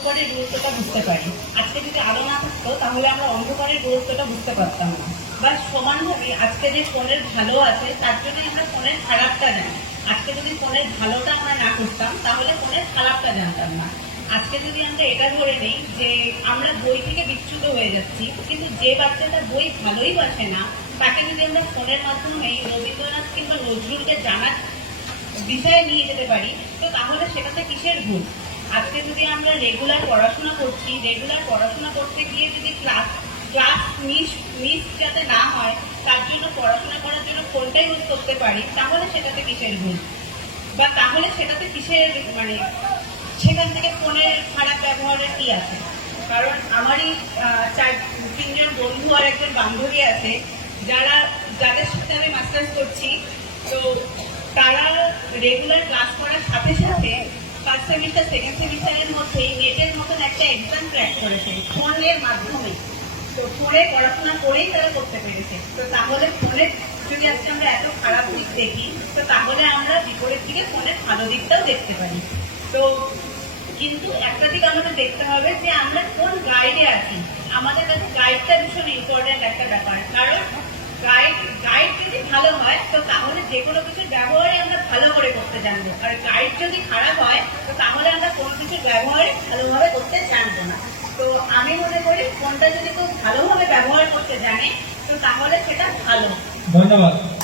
অন্ধকারের গুরুত্বটা বুঝতে পারি। আজকে যদি আলো না থাকতো, তাহলে আমরা অন্ধকারের গুরুত্বটা বুঝতে পারতাম না। বা সমানভাবে আজকে যে ফোনের ভালো আছে, তার জন্য আমরা ফোনের খারাপটা জানি। আজকে যদি ফোনের ভালোটা আমরা না করতাম, তাহলে ফোনের খারাপটা জানতাম না। আজকে যদি আমরা এটা ধরে নিই যে আমরা বই থেকে বিচ্যুত হয়ে যাচ্ছি, কিন্তু যে বাচ্চাটা বই ভালোই বাসে না, তাকে যদি আমরা ফোনের মাধ্যমে রবীন্দ্রনাথ কিংবা নজরুলকে জানার বিষয়ে নিয়ে যেতে পারি, তো তাহলে সেটাতে কিসের ভুল? আজকে যদি আমরা রেগুলার পড়াশোনা করছি রেগুলার পড়াশোনা করতে গিয়ে যদি ক্লাস ক্লাস মিস মিস যাতে না হয়, তার জন্য পড়াশোনা করার জন্য ফোনটা ইউজ করতে পারি, তাহলে সেটাতে কিসের ভুল? বা তাহলে সেটাতে কিসের মানে সেখান থেকে ফোনের খারাপ ব্যবহারের কি আছে? কারণ আমারই চার, তিনজন বন্ধু আর একজন বান্ধবী আছে, যারা, যাদের সাথে আমি মাস্টার্স করছি, তো তারা রেগুলার ক্লাস করার সাথে সাথে ফার্স্ট সেমিস্টার সেকেন্ড সেমিস্টারের মধ্যেই নেটের মতন একটা এক্সাম ক্র্যাক করেছে ফোনের মাধ্যমে। তো ফোনে পড়াশোনা করেই তারা করতে পেরেছে। তো তাহলে ফোনের যদি আজকে আমরা এত খারাপ দিক দেখি, তো তাহলে আমরা বিপরীত দিকে ফোনের ভালো দিকটাও দেখতে পারি। তো কিন্তু একটা দিক আমাদের দেখতে হবে যে আমরা কোন গাইডে আছি। আমাদের কাছে গাইডটা ভীষণ ইম্পর্টেন্ট একটা ব্যাপার। কারণ গাইড গাইড যদি ভালো হয়, তো তাহলে যে কোনো কিছুর ব্যবহারই আমরা ভালো করে করতে জানবে। আর গাইড যদি খারাপ হয়, তো তাহলে আমরা কোনো কিছু ব্যবহার ভালোভাবে করতে জানব না। তো আমি মনে করি ফোনটা যদি খুব ভালোভাবে ব্যবহার করতে জানে, তো তাহলে সেটা ভালো। ধন্যবাদ।